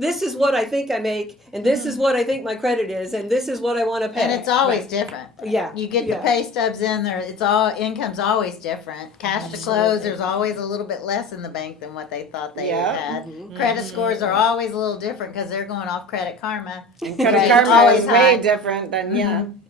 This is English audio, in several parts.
this is what I think I make, and this is what I think my credit is, and this is what I want to pay. And it's always different. Yeah. You get the pay stubs in there. It's all income's always different. Cash to close, there's always a little bit less in the bank than what they thought they had. Credit scores are always a little different because they're going off Credit Karma. And Credit Karma is way different than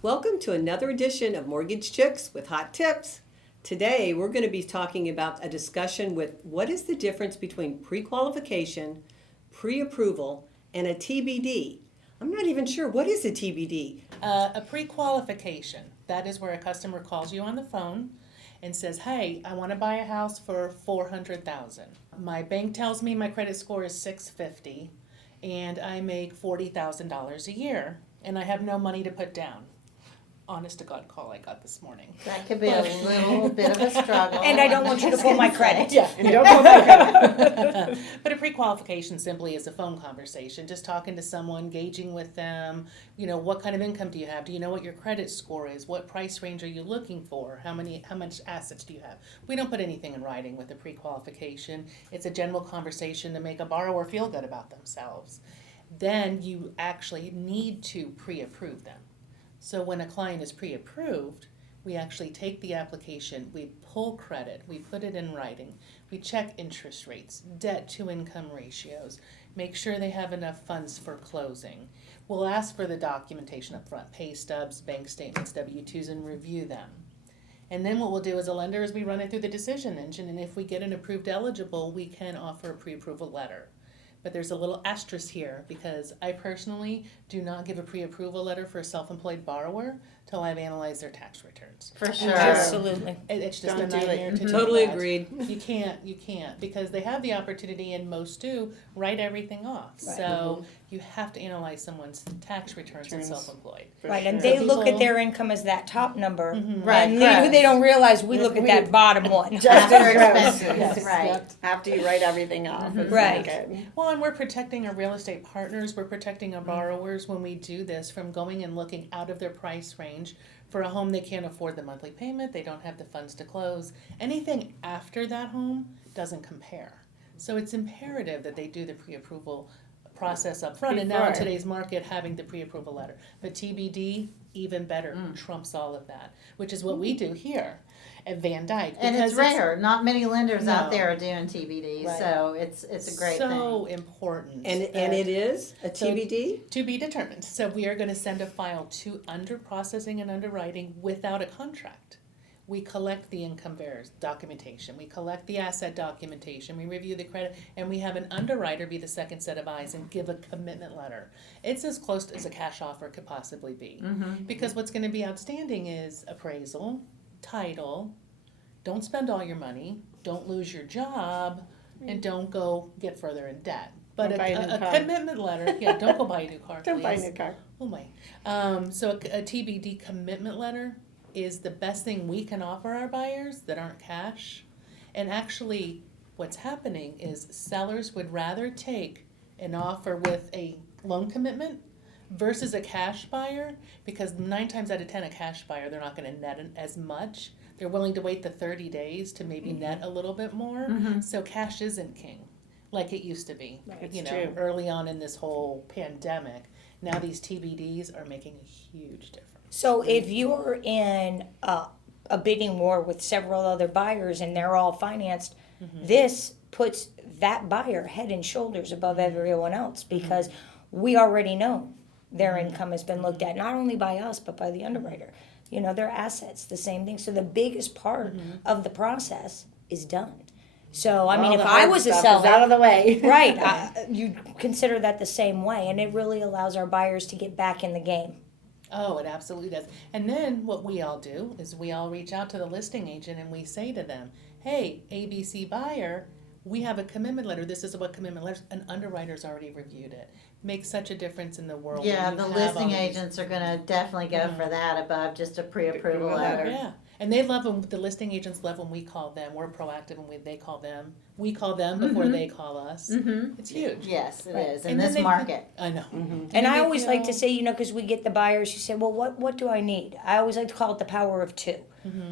Welcome to another edition of Mortgage Chicks with Hot Tips. Today we're going to be talking about a discussion with what is the difference between pre-qualification, pre-approval, and a TBD. I'm not even sure. What is a TBD? A pre-qualification, that is where a customer calls you on the phone and says, hey, I want to buy a house for $400,000. My bank tells me my credit score is 650 and I make $40,000 a year and I have no money to put down. Honest to God call I got this morning. That could be a little bit of a struggle. And I don't want you to pull my credit. Yeah. And don't pull my credit. But a pre-qualification simply is a phone conversation, just talking to someone, gauging with them, what kind of income do you have? Do you know what your credit score is? What price range are you looking for? How much assets do you have? We don't put anything in writing with a pre-qualification. It's a general conversation to make a borrower feel good about themselves. Then you actually need to pre-approve them. So when a client is pre-approved, we actually take the application, we pull credit, we put it in writing, we check interest rates, debt to income ratios, make sure they have enough funds for closing. We'll ask for the documentation up front, pay stubs, bank statements, W-2s, and review them. And then what we'll do as a lender is we run it through the decision engine, and if we get an approved eligible, we can offer a pre-approval letter. But there's a little asterisk here because I personally do not give a pre-approval letter for a self-employed borrower till I've analyzed their tax returns. For sure. Absolutely. It's just Don't a do it. nightmare to do Totally that. agreed. You can't because they have the opportunity, and most do, write everything off. Right. So you have to analyze someone's tax returns as self-employed. Right, and sure. they look People- at their income as that top number, Right, and correct. they don't realize we look at that bottom one. After expenses, Yes. right. After you write everything off. It's Right. not good. Well, and we're protecting our real estate partners, we're protecting our borrowers when we do this from going and looking out of their price range for a home they can't afford the monthly payment, they don't have the funds to close. Anything after that home doesn't compare. So it's imperative that they do the pre-approval process up front, and now in Before. today's market, having the pre-approval letter. But TBD, even better, trumps all of that, which is what we do here at VanDyk. And because it's rare. Not many lenders out No. there are doing TBDs, Right. so it's a great so thing. important. And it is a TBD? To be determined. So we are going to send a file to under processing and underwriting without a contract. We collect the income documentation, we collect the asset documentation, we review the credit, and we have an underwriter be the second set of eyes and give a commitment letter. It's as close as a cash offer could possibly be. Because what's going to be outstanding is appraisal, title, don't spend all your money, don't lose your job, and don't go get further in debt. But Don't buy a new a car. commitment letter, don't go buy a new car, Don't buy a please. new car. Oh my. So a TBD commitment letter is the best thing we can offer our buyers that aren't cash. And actually, what's happening is sellers would rather take an offer with a loan commitment versus a cash buyer, because 9 times out of 10, a cash buyer, they're not going to net as much. They're willing to wait the 30 days to maybe net a little bit more. So cash isn't king like it used to be. It's true. Early on in this whole pandemic. Now these TBDs are making a huge difference. So if you're in a bidding war with several other buyers and they're all financed, this puts that buyer head and shoulders above everyone else because we already know their income has been looked at, not only by us, but by the underwriter. Their assets, the same thing. So the biggest part of the process is done. So, I mean, if I was a Stuff is out seller, of the way. right, you'd consider that the same way. And it really allows our buyers to get back in the game. Oh, it absolutely does. And then what we all do is we all reach out to the listing agent and we say to them, hey, ABC buyer, we have a commitment letter. This is what commitment letters, an underwriter's already reviewed it. Makes such a difference in the world. when Yeah, you the have listing all these- agents are gonna definitely go for that above just a pre-approval Approval letter. Yeah, and they love when, the listing agents love when we call them. We're proactive when they call them. We call them before they call us. Mm-hmm. It's huge. Yes, it Right. is, in And then this they market. I know. And I they always like to feel- say, because we get the buyers who say, well, what do I need? I always like to call it the power of two.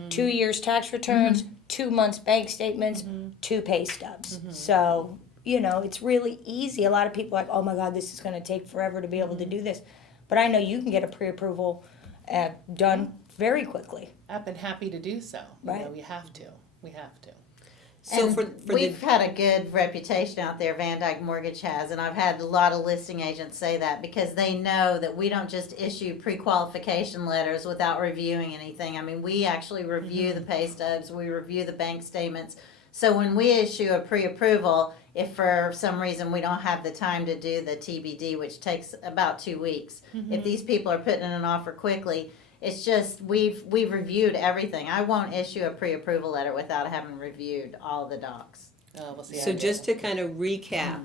2 years tax returns, 2 months bank statements, 2 pay stubs. So, it's really easy. A lot of people are like, oh my God, this is going to take forever to be able to do this. But I know you can get a pre-approval done very quickly. I've been happy to do so. Right. We have to. We have to. So And for we've had a good reputation out there, VanDyk Mortgage has, and I've had a lot of listing agents say that because they know that we don't just issue pre-qualification letters without reviewing anything. I mean, we actually review the pay stubs, we review the bank statements. So when we issue a pre-approval, if for some reason we don't have the time to do the TBD, which takes about 2 weeks, if these people are putting in an offer quickly, it's just we've reviewed everything. I won't issue a pre-approval letter without having reviewed all the docs. We'll see. So just to kind of recap,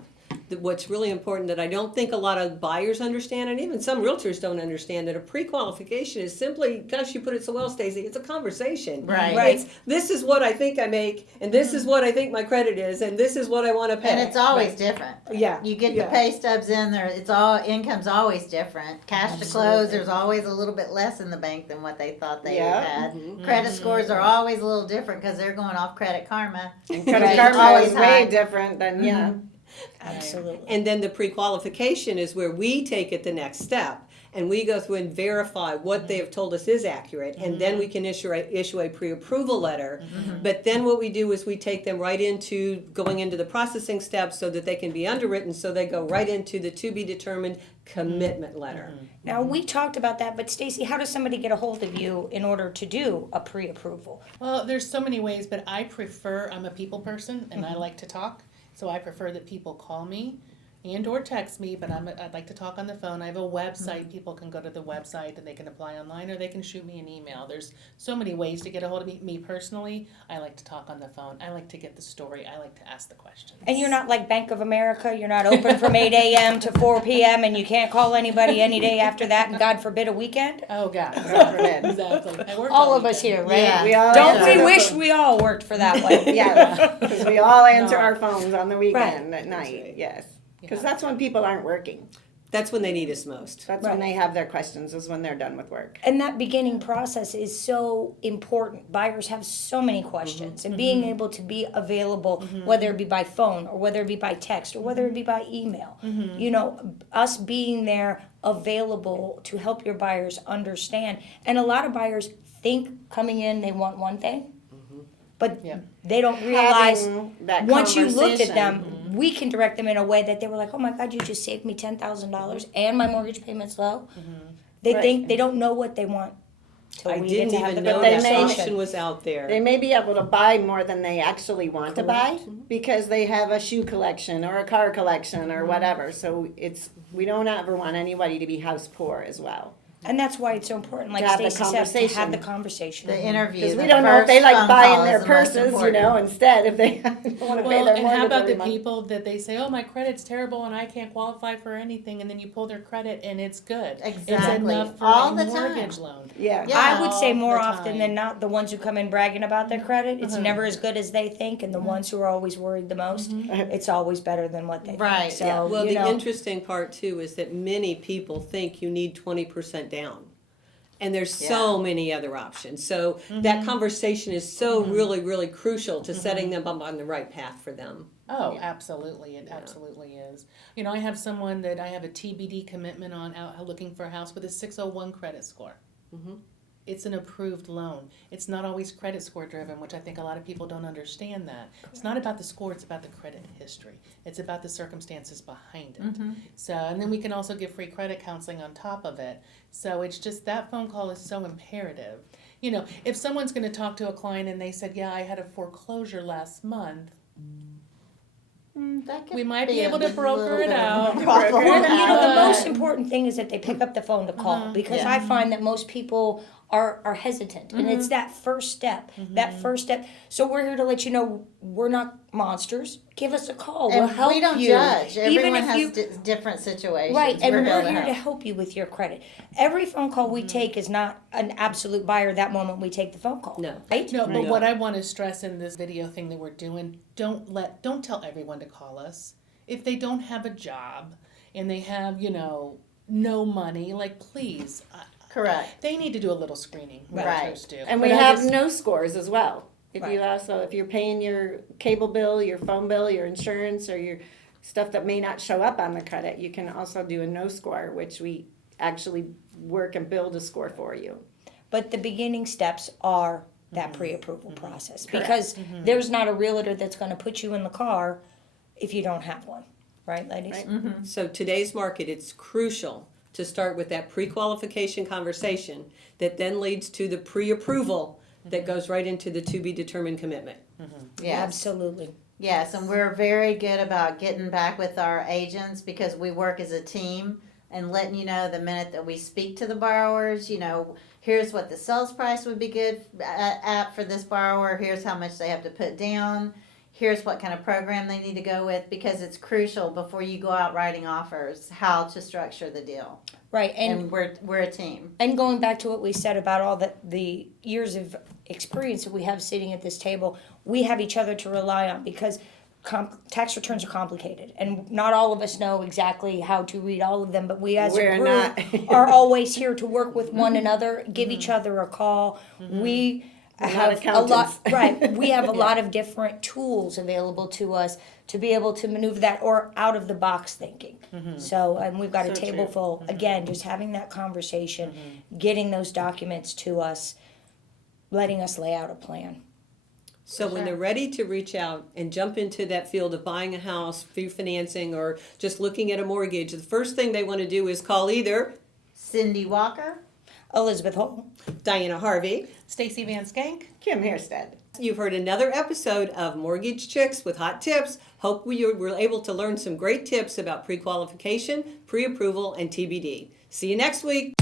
what's really important that I don't think a lot of buyers understand, and even some realtors don't understand, that a pre-qualification is simply, gosh, you put it so well, Stacey, it's a conversation. Right. Right. It's, this is what I think I make, and this is what I think my credit is, and this is what I want to pay. And it's always different. Yeah. You get Yeah. the pay stubs in there. It's all income's always different. Cash to close, there's always a little bit less in the bank than what they thought they Yeah. had. Credit scores are always a little different because they're going off Credit Karma. Credit Right. Karma Always is high. way different than, yeah. Absolutely. And then the pre-qualification is where we take it the next step. And we go through and verify what they have told us is accurate, and then we can issue a pre-approval letter. But then what we do is we take them right into going into the processing steps so that they can be underwritten, so they go right into the to be determined commitment letter. Now, we talked about that, but Stacey, how does somebody get a hold of you in order to do a pre-approval? Well, there's so many ways, but I'm a people person and I like to talk. So I prefer that people call me and or text me, but I'd like to talk on the phone. I have a website. People can go to the website and they can apply online, or they can shoot me an email. There's so many ways to get a hold of me. Me personally, I like to talk on the phone. I like to get the story. I like to ask the questions. And you're not like Bank of America, you're not open from 8 a.m. to 4 p.m. and you can't call anybody any day after that, and God forbid a weekend? Oh, God. God forbid. Exactly. I work All all of us weekend. here, right? Yeah. We all Don't answer we the wish phone. we all worked for that way? Yeah, because we all answer No. our phones on the weekend at That's night, right. yes. Because Yeah. that's when people aren't working. That's when they need us most. That's Right. when they have their questions, is when they're done with work. And that beginning process is so important. Buyers have so many questions, and being able to be available, whether it be by phone or whether it be by text or whether it be by email, us being there available to help your buyers understand. And a lot of buyers think coming in they want one thing, but Yeah. they don't realize Having that once you looked at them, conversation. we can direct them in a way that they were like, oh my God, you just saved me $10,000 and my mortgage payment's low. They Right. think they don't know what they want till I we didn't get to have even the know they that may- option was out there. They may be able to buy more than they actually want to buy because they have a shoe collection or a car collection or whatever. So we don't ever want anybody to be house poor as well. And that's why it's so important, like To have the Stacey said, to have conversation. the conversation. The interview. Because we the don't know if they first like phone buying call their is the most purses, important. instead if they don't want to pay Well, their and mortgage how about every the month. people that they say, oh, my credit's terrible and I can't qualify for anything, and then you pull their credit and it's good. It's Exactly. enough for All a the time. mortgage loan. Yeah. Yeah. I would say all more the often time. than not, the ones who come in bragging about their credit, it's never as good as they think, and the ones who are always worried the most, it's always better than what they Right, think. So, yeah. Well, you the know, interesting part too is that many people think you need 20% down. And there's so many other options. So that conversation is so really, really crucial to setting them up on the right path for them. Oh, absolutely. It absolutely is. I have someone that I have a TBD commitment on out looking for a house with a 601 credit score. It's an approved loan. It's not always credit score driven, which I think a lot of people don't understand that. It's not about the score, it's about the credit history. It's about the circumstances behind it. So, and then we can also give free credit counseling on top of it. So it's just that phone call is so imperative. If someone's going to talk to a client and they said, yeah, I had a foreclosure last month, That could we might be a able to broker little it bit of a out. problem. well, the Uh, most important thing is that they pick up the phone to call, because I find that most people are hesitant. And it's that first step. So we're here to let you know we're not monsters. Give us a call. We'll And help we don't you. judge. Even Everyone if has you, different situations. right, and we're here here to help you with your credit. Every phone call we take is not an absolute buyer that moment we take the phone call. No. Right? No, but what I want to stress in this video thing that we're doing, don't tell everyone to call us. If they don't have a job and they have, no money, like please, Correct. they need to do a little screening. Right. Realtors do. And we But I have just- no scores as well. If Right. you also, if you're paying your cable bill, your phone bill, your insurance, or your stuff that may not show up on the credit, you can also do a no score, which we actually work and build a score for you. But the beginning steps are that pre-approval process. Because there's not a realtor that's going to put you in the car if you don't have one. Right, ladies? Right. So today's market, it's crucial to start with that pre-qualification conversation that then leads to the pre-approval that goes right into the to-be-determined commitment. Yes. Absolutely. Yes, and we're very good about getting back with our agents because we work as a team and letting you know the minute that we speak to the borrowers, here's what the sales price would be good at for this borrower, here's how much they have to put down, here's what kind of program they need to go with, because it's crucial before you go out writing offers how to structure the deal. Right, And we're a team. And going back to what we said about all the years of experience that we have sitting at this table, we have each other to rely on because tax returns are complicated, and not all of us know exactly how to read all of them. But we, as We're a group, not. are always here to work with one another, give each other a call. We have a lot, accountants. right? We have a lot of different tools available to us to be able to maneuver that or out of the box thinking. So, and we've got a So table true. full again, just having that conversation, getting those documents to us, letting us lay out a plan. So when they're ready to reach out and jump into that field of buying a house through financing or just looking at a mortgage, the first thing they want to do is call either Cindy Walker. Elizabeth Hole. Diana Harvey. Stacey Van Schenck. Kim Harestad. You've heard another episode of Mortgage Chicks with hot tips. Hope we were able to learn some great tips about pre-qualification, pre-approval, and TBD. See you next week.